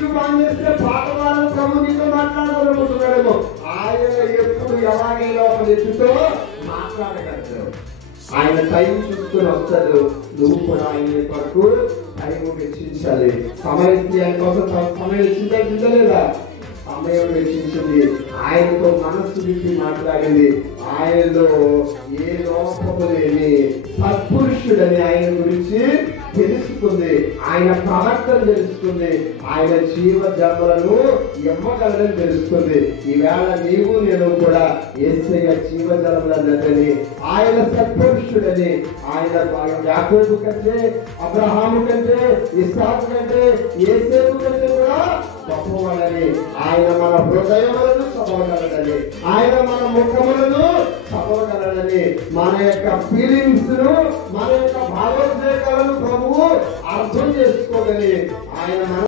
YouTube on చేస్తే పాత వాళ్ళు ప్రభుత్వంతో మాట్లాడాలనుకుంటున్నాడేమో. ఆయన ఎప్పుడు ఎలాగైనా ఒక వ్యక్తితో మాట్లాడగలరు. ఆయన టైం చూసుకుని వస్తాడు. నువ్వు కూడా ఆయన కొరకు టైం వెచ్చించాలి. సమయం కోసం సమయం వెచ్చించలేదా? సమయం వెచ్చించింది. ఆయనతో మనస్సు విప్పి మాట్లాడింది. ఆయనలో ఏ లోపము లేని సత్పురుషుడని ఆయన గురించి తెలుసుకుంది. ఆయన ప్రవర్తన తెలుసుకుంది. ఆయన జీవ జన్మలను ఇవ్వగలని తెలుసుకుంది. ఈవేళ నీవు నేను కూడా యేసయ్య జీవ జన్మలని, ఆయన సత్పురుషుడని, ఆయన యాకోబు కంటే, అబ్రహాము కంటే, ఇస్సాకు కంటే, యేసేపు కంటే కూడా గొప్పవాడని, ఆయన మన హృదయములను చదవగలడని, ఆయన మన ముఖములను చదవగలడని, మన యొక్క